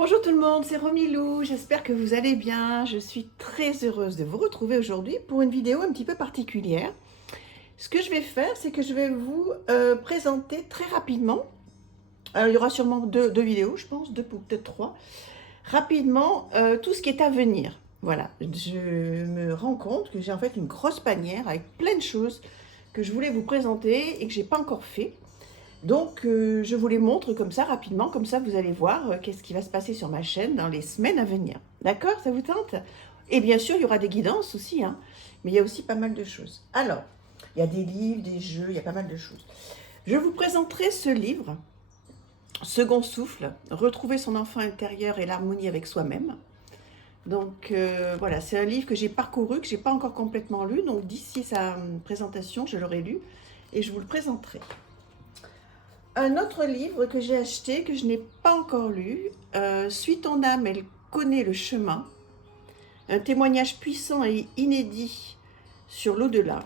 Bonjour tout le monde, c'est Romilou, j'espère que vous allez bien. Je suis très heureuse de vous retrouver aujourd'hui pour une vidéo un petit peu particulière. Ce que je vais faire, c'est que je vais vous présenter très rapidement, il y aura sûrement deux vidéos, je pense, deux ou peut-être trois, rapidement tout ce qui est à venir. Voilà, je me rends compte que j'ai en fait une grosse panière avec plein de choses que je voulais vous présenter et que j'ai pas encore fait. Donc, je vous les montre comme ça rapidement, comme ça vous allez voir qu'est-ce qui va se passer sur ma chaîne dans les semaines à venir. D'accord, ça vous tente? Et bien sûr, il y aura des guidances aussi, hein, mais il y a aussi pas mal de choses. Alors, il y a des livres, des jeux, il y a pas mal de choses. Je vous présenterai ce livre, Second souffle, retrouver son enfant intérieur et l'harmonie avec soi-même. Donc voilà, c'est un livre que j'ai parcouru, que j'ai pas encore complètement lu, donc d'ici sa présentation, je l'aurai lu et je vous le présenterai. Un autre livre que j'ai acheté, que je n'ai pas encore lu, Suis ton âme, elle connaît le chemin. Un témoignage puissant et inédit sur l'au-delà.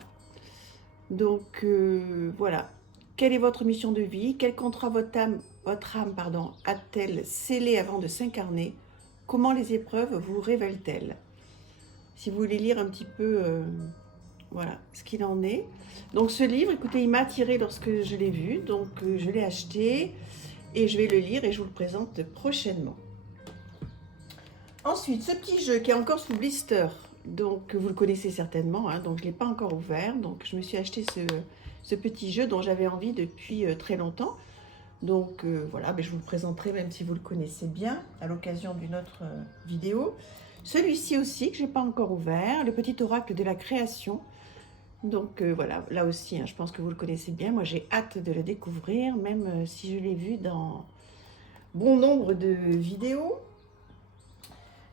Donc voilà. Quelle est votre mission de vie? Quel contrat votre âme a-t-elle scellé avant de s'incarner? Comment les épreuves vous révèlent-elles? Si vous voulez lire un petit peu voilà ce qu'il en est. Donc ce livre, écoutez, il m'a attiré lorsque je l'ai vu, donc je l'ai acheté et je vais le lire et je vous le présente prochainement. Ensuite, ce petit jeu qui est encore sous blister, donc vous le connaissez certainement, hein, donc je ne l'ai pas encore ouvert, donc je me suis acheté ce petit jeu dont j'avais envie depuis très longtemps. Donc voilà, mais je vous le présenterai même si vous le connaissez bien à l'occasion d'une autre vidéo. Celui-ci aussi que je n'ai pas encore ouvert, le petit oracle de la création. Donc voilà, là aussi, hein, je pense que vous le connaissez bien. Moi, j'ai hâte de le découvrir, même si je l'ai vu dans bon nombre de vidéos.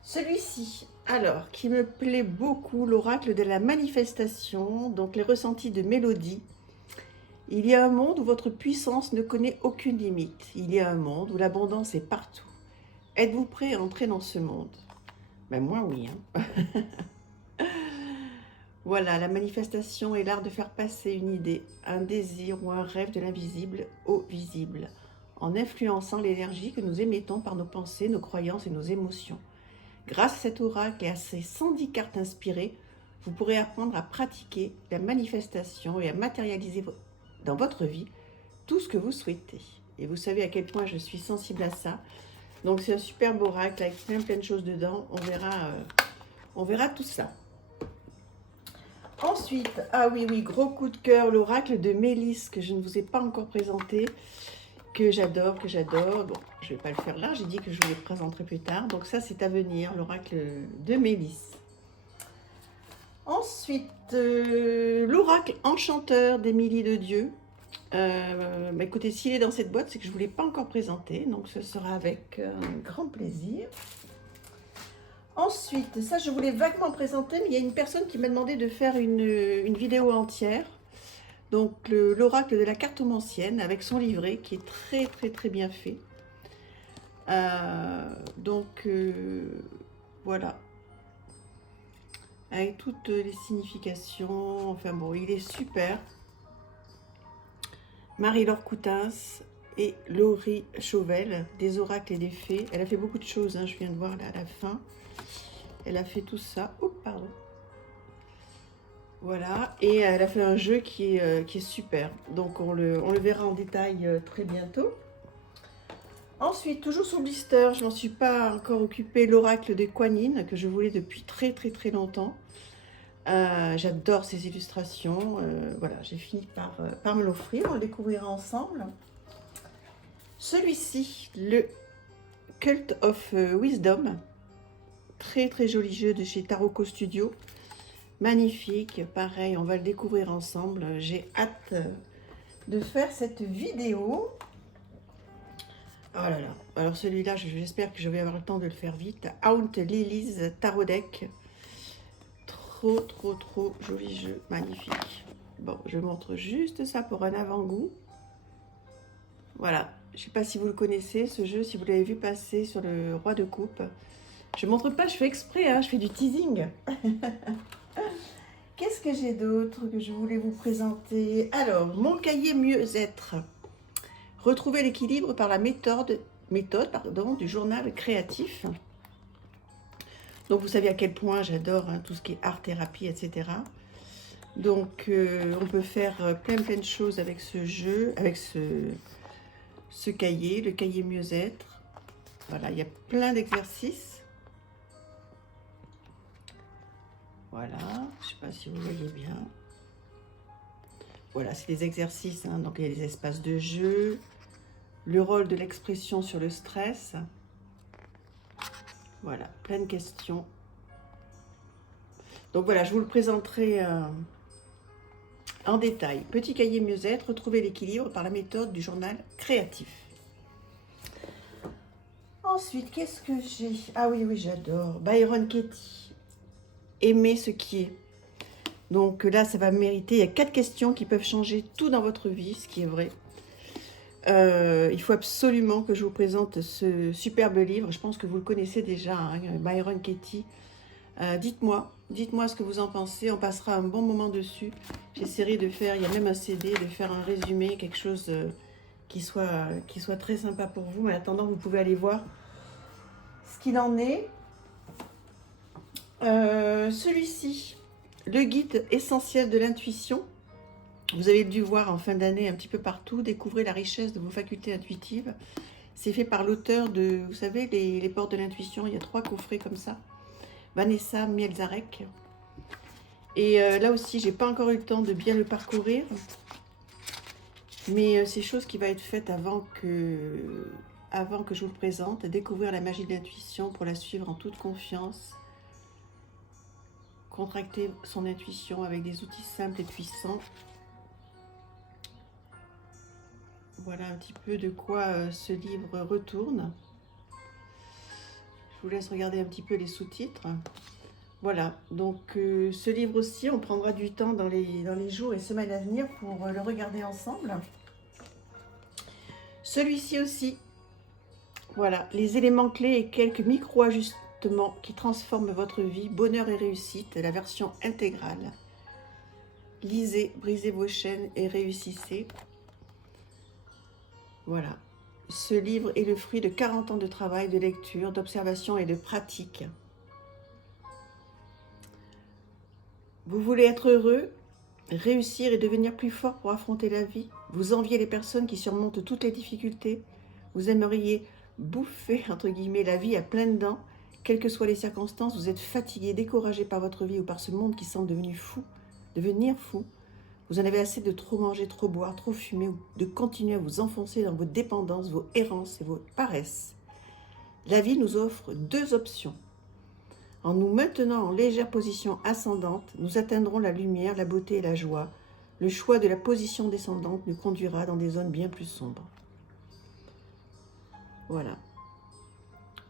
Celui-ci, alors, qui me plaît beaucoup, l'oracle de la manifestation, donc les ressentis de mélodie. Il y a un monde où votre puissance ne connaît aucune limite. Il y a un monde où l'abondance est partout. Êtes-vous prêt à entrer dans ce monde? Ben moi, oui. Hein. Voilà, la manifestation est l'art de faire passer une idée, un désir ou un rêve de l'invisible au visible, en influençant l'énergie que nous émettons par nos pensées, nos croyances et nos émotions. Grâce à cet oracle et à ces 110 cartes inspirées, vous pourrez apprendre à pratiquer la manifestation et à matérialiser dans votre vie tout ce que vous souhaitez. Et vous savez à quel point je suis sensible à ça. Donc c'est un superbe oracle avec plein de choses dedans. On verra tout ça. Ensuite, ah oui, gros coup de cœur, l'oracle de Mélisse que je ne vous ai pas encore présenté, que j'adore. Bon, je ne vais pas le faire là, j'ai dit que je vous le présenterai plus tard. Donc ça, c'est à venir, l'oracle de Mélisse. Ensuite, l'oracle enchanteur d'Émilie de Dieu. Écoutez, s'il est dans cette boîte, c'est que je ne vous l'ai pas encore présenté, donc ce sera avec grand plaisir. Ensuite, ça je voulais vaguement présenter, mais il y a une personne qui m'a demandé de faire une vidéo entière. Donc l'oracle de la cartomancienne avec son livret qui est très bien fait. Voilà. Avec toutes les significations, enfin bon, il est super. Marie-Laure Coutens et Laurie Chauvel, des oracles et des fées. Elle a fait beaucoup de choses, hein, je viens de voir là à la fin. Elle a fait tout ça. Oh, pardon. Voilà. Et elle a fait un jeu qui est super. Donc, on le verra en détail très bientôt. Ensuite, toujours sur blister, je ne m'en suis pas encore occupée, l'oracle de Kuan Yin, que je voulais depuis très longtemps. J'adore ces illustrations. Voilà, j'ai fini par me l'offrir. On le découvrira ensemble. Celui-ci, le Cult of Wisdom. Très joli jeu de chez Taroko Studio. Magnifique. Pareil, on va le découvrir ensemble. J'ai hâte de faire cette vidéo. Oh là là. Alors celui-là, j'espère que je vais avoir le temps de le faire vite. Aunt Lily's Tarot Deck. Trop joli jeu. Magnifique. Bon, je montre juste ça pour un avant-goût. Voilà. Je ne sais pas si vous le connaissez, ce jeu, si vous l'avez vu passer sur le Roi de Coupe. Je ne montre pas, je fais exprès, hein, je fais du teasing. Qu'est-ce que j'ai d'autre que je voulais vous présenter? Alors, mon cahier mieux-être. Retrouver l'équilibre par la méthode méthode, pardon, du journal créatif. Donc vous savez à quel point j'adore tout ce qui est art-thérapie, etc. Donc on peut faire plein de choses avec ce jeu, avec ce cahier, le cahier mieux-être. Voilà, il y a plein d'exercices. Voilà, je ne sais pas si vous voyez bien. Voilà, c'est des exercices, hein. Donc il y a des espaces de jeu, le rôle de l'expression sur le stress. Voilà, plein de questions. Donc voilà, je vous le présenterai en détail. Petit cahier mieux-être, retrouver l'équilibre par la méthode du journal créatif. Ensuite, qu'est-ce que j'ai? Ah oui, oui, j'adore. Byron Katie. Aimer ce qui est. Donc là, ça va mériter. Il y a 4 questions qui peuvent changer tout dans votre vie, ce qui est vrai. Il faut absolument que je vous présente ce superbe livre. Je pense que vous le connaissez déjà, hein, Byron Katie. Dites-moi ce que vous en pensez. On passera un bon moment dessus. J'essaierai de faire, il y a même un CD, de faire un résumé, quelque chose qui soit très sympa pour vous. Mais en attendant, vous pouvez aller voir ce qu'il en est. Celui-ci, le guide essentiel de l'intuition. Vous avez dû voir en fin d'année un petit peu partout, découvrez la richesse de vos facultés intuitives. C'est fait par l'auteur de, vous savez, les portes de l'intuition. Il y a 3 coffrets comme ça. Vanessa Mielzarek. Et là aussi, j'ai pas encore eu le temps de bien le parcourir. Mais c'est chose qui va être faite avant que je vous le présente. Découvrir la magie de l'intuition pour la suivre en toute confiance. Contracter son intuition avec des outils simples et puissants. Voilà un petit peu de quoi ce livre retourne. Je vous laisse regarder un petit peu les sous-titres. Voilà, donc ce livre aussi, on prendra du temps dans les jours et semaines à venir pour le regarder ensemble. Celui-ci aussi, voilà, les éléments clés et quelques micro-ajustements qui transforment votre vie, bonheur et réussite, la version intégrale. Lisez, brisez vos chaînes et réussissez. Voilà, ce livre est le fruit de 40 ans de travail, de lecture, d'observation et de pratique. Vous voulez être heureux, réussir et devenir plus fort pour affronter la vie. Vous enviez les personnes qui surmontent toutes les difficultés. Vous aimeriez bouffer, entre guillemets, la vie à pleines dents. Quelles que soient les circonstances, vous êtes fatigué, découragé par votre vie ou par ce monde qui semble devenir fou. Vous en avez assez de trop manger, trop boire, trop fumer, ou de continuer à vous enfoncer dans vos dépendances, vos errances et vos paresses. La vie nous offre 2 options. En nous maintenant en légère position ascendante, nous atteindrons la lumière, la beauté et la joie. Le choix de la position descendante nous conduira dans des zones bien plus sombres. Voilà.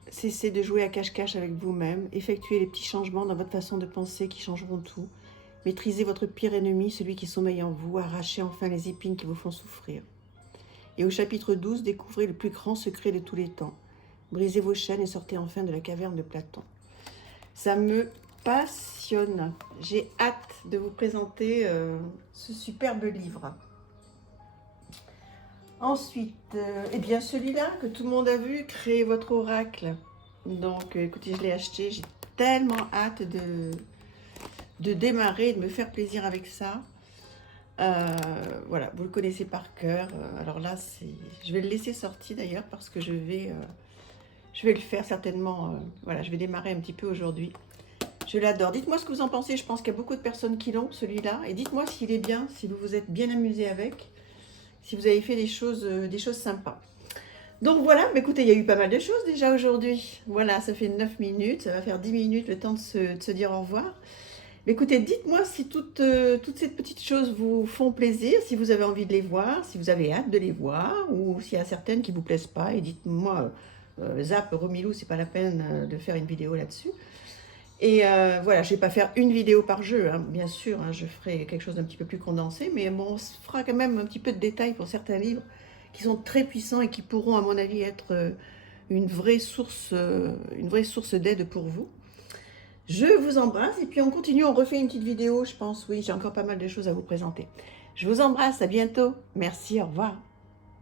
Cessez de jouer à cache-cache avec vous-même. Effectuez les petits changements dans votre façon de penser qui changeront tout. Maîtrisez votre pire ennemi, celui qui sommeille en vous. Arrachez enfin les épines qui vous font souffrir. Et au chapitre 12, découvrez le plus grand secret de tous les temps. Brisez vos chaînes et sortez enfin de la caverne de Platon. Ça me passionne. J'ai hâte de vous présenter ce superbe livre. Ensuite, eh bien celui-là que tout le monde a vu, Créez votre oracle. Donc écoutez, je l'ai acheté. J'ai tellement hâte de démarrer, de me faire plaisir avec ça. Voilà, vous le connaissez par cœur. Alors là, je vais le laisser sortir d'ailleurs parce que je vais le faire certainement. Voilà, je vais démarrer un petit peu aujourd'hui. Je l'adore. Dites-moi ce que vous en pensez. Je pense qu'il y a beaucoup de personnes qui l'ont, celui-là. Et dites-moi s'il est bien, si vous vous êtes bien amusé avec, si vous avez fait des choses sympas. Donc voilà, mais écoutez, il y a eu pas mal de choses déjà aujourd'hui. Voilà, ça fait 9 minutes, ça va faire 10 minutes le temps de se dire au revoir. Mais écoutez, dites-moi si toutes ces petites choses vous font plaisir, si vous avez envie de les voir, si vous avez hâte de les voir, ou s'il y a certaines qui ne vous plaisent pas. Et dites-moi, zap, Romilou, c'est pas la peine de faire une vidéo là-dessus. Et voilà, je ne vais pas faire une vidéo par jeu, hein, bien sûr, hein, je ferai quelque chose d'un petit peu plus condensé, mais bon, on se fera quand même un petit peu de détails pour certains livres qui sont très puissants et qui pourront, à mon avis, être une vraie source d'aide pour vous. Je vous embrasse et puis on continue, on refait une petite vidéo, je pense, oui, j'ai encore pas mal de choses à vous présenter. Je vous embrasse, à bientôt, merci, au revoir.